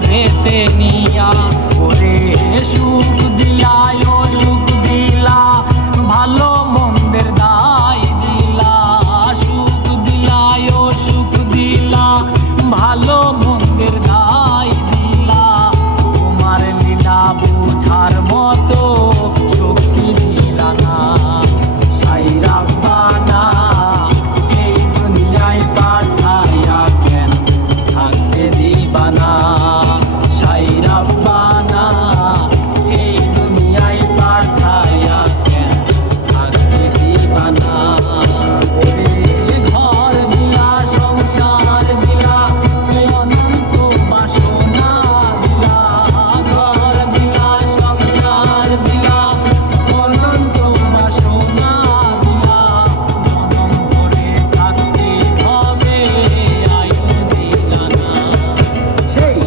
ঘরেতে নিয়া ওরে সুখ দিলা ও সুখ দিলা ভালো মন্দের দায় দিলা সুখ দিলা ও সুখ দিলা ভালো মন্দের দায় দিলা তোমার লীলা বোঝার মতো শক্তি দিলা না সাইরা বানা এই দুনিয়ায় পাঠাইয়া কেন থাকতে দিবা না সাইরা বানা এই দুনিয়ায় পাঠাইয়া কেন থাকতে দিবা না ঘর দিলা সংসার দিলা অনন্ত বাসনা দিলা ঘর দিলা সংসার দিলা অনন্ত বাসনা দিলা মনন করে থাকতে হবে আয়ু দিলা না সেই